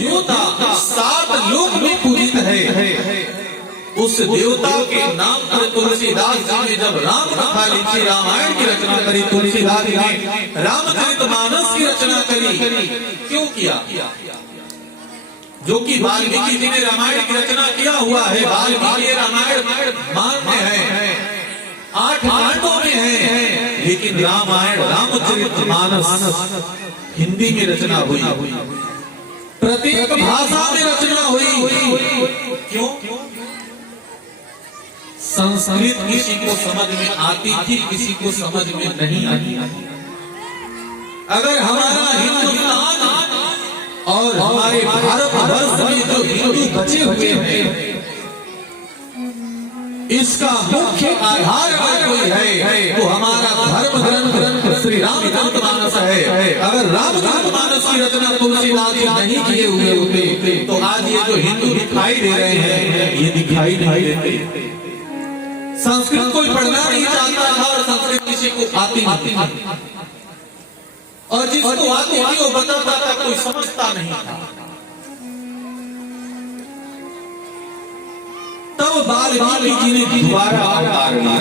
देवता 7 लोक में पूजित है, उस देवता के नाम पर तुलसीदास जी ने जब राम कथा लिखी, रामायण की रचना करी, तुलसीदास जी ने रामचरितमानस की रचना करी। क्यों किया? जो कि वाल्मीकि जी ने रामायण की रचना किया हुआ है। वाल्मीकि रामायण मान्य है, 8 कांडों में है, लेकिन रामायण रामचरितमानस हिंदी में रचना हुई, प्रत्येक भाषा में रचना हुई। क्यों? संस्कृत किसी को समझ में आती थी, किसी को समझ में नहीं आई। अगर हमारा हिंदुस्तान और हमारे भारत वर्ष में जो हिंदू बचे हुए हैं, इसका मुख्य आधार अगर कोई है तो हमारा धर्म ग्रंथ श्री रामचरितमानस है। अगर रामचरितमानस की रचना तुलसीदास जी नहीं किए हुए होते तो आज ये जो हिंदू दिखाई दे रहे हैं ये दिखाई नहीं देते। संस्कृत कोई पढ़ना नहीं चाहता था और संस्कृत किसी को आती नहीं, और जिसको आती थी वो बताता था, कोई समझता नहीं था। तब वाल्मीकि जी ने दोबारा अवतार लिया।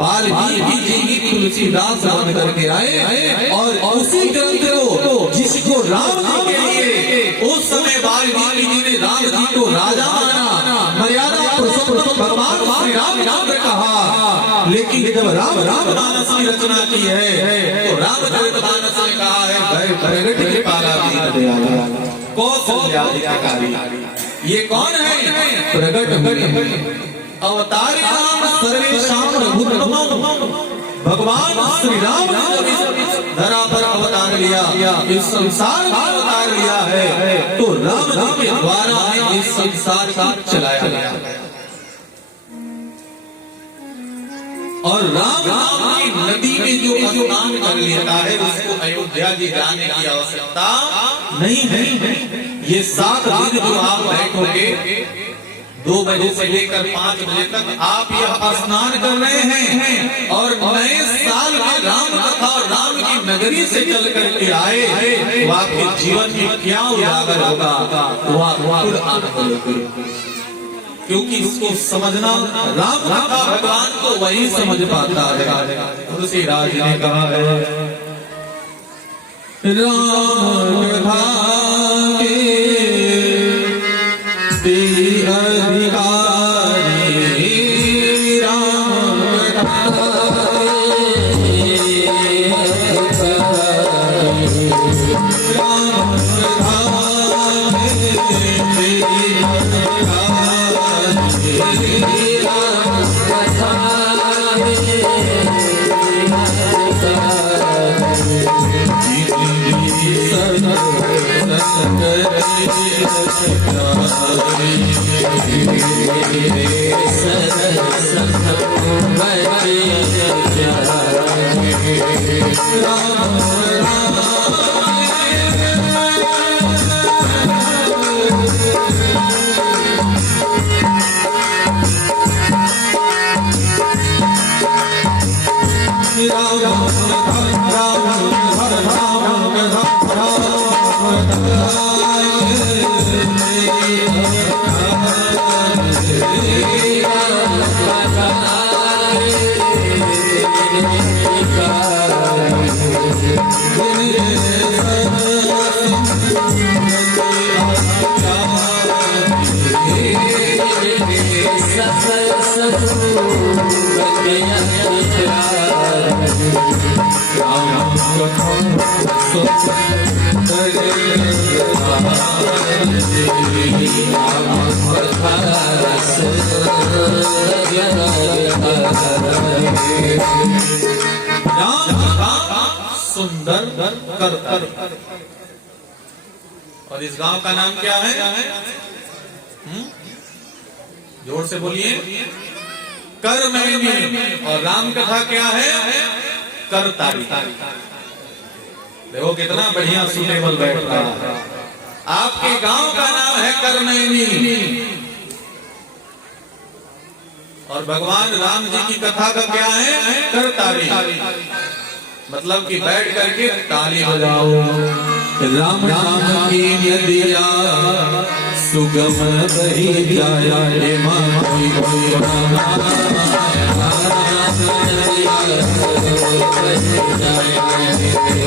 वाल्मीकि जी ही तुलसीदास बन करके आए और उसी ग्रंथ को जिसको राम जी के लिए उस समय वाल्मीकि जी ने राम जी को राजा माना, मर्यादा पुरुषोत्तम भगवान श्री राम नाम कहा। लेकिन जब रामचरितमानस की रचना की है तो रामचरितमानस ने कहा है प्रगट के पाला कौशल्याधिकारी। ये कौन है? प्रगट अवतार राम सर्वेशाम रघुत्तमम्। भगवान श्री राम ने धरा पर अवतार लिया, इस संसार में अवतार लिया है, तो राम जी के द्वारा इस संसार का चलाया गया। और राम नाम की नदी में जो स्नान कर लेता है उसको अयोध्या जी जाने की आवश्यकता नहीं है। ये 7 दिन जो आप बैठोगे 2 बजे से लेकर 5 बजे तक आप यह स्नान कर रहे हैं, और नए साल में राम कथा और राम की नगरी से चल करके आए तो आपके जीवन में क्या उजागर होगा वो आप खुद आनंद लोगे। क्योंकि उसको समझना राम कथा भगवान को वही समझ पाता है। तुलसीदास जी ने कहा है राम कथा सुंदर कर। और इस गांव का नाम क्या है? जोर से बोलिए। करमैनी। और राम कथा क्या है? करतारी। देखो कितना बढ़िया सुनेबल बैठ रहा है। आपके गांव का नाम है करमैनी और भगवान राम जी की कथा का क्या है? करतारी। मतलब कि बैठ करके ताली बजाओ। राम नाम की नदिया सुगम बही जाया रे माही कोई राम नाम की नदिया सुगम बही जाया।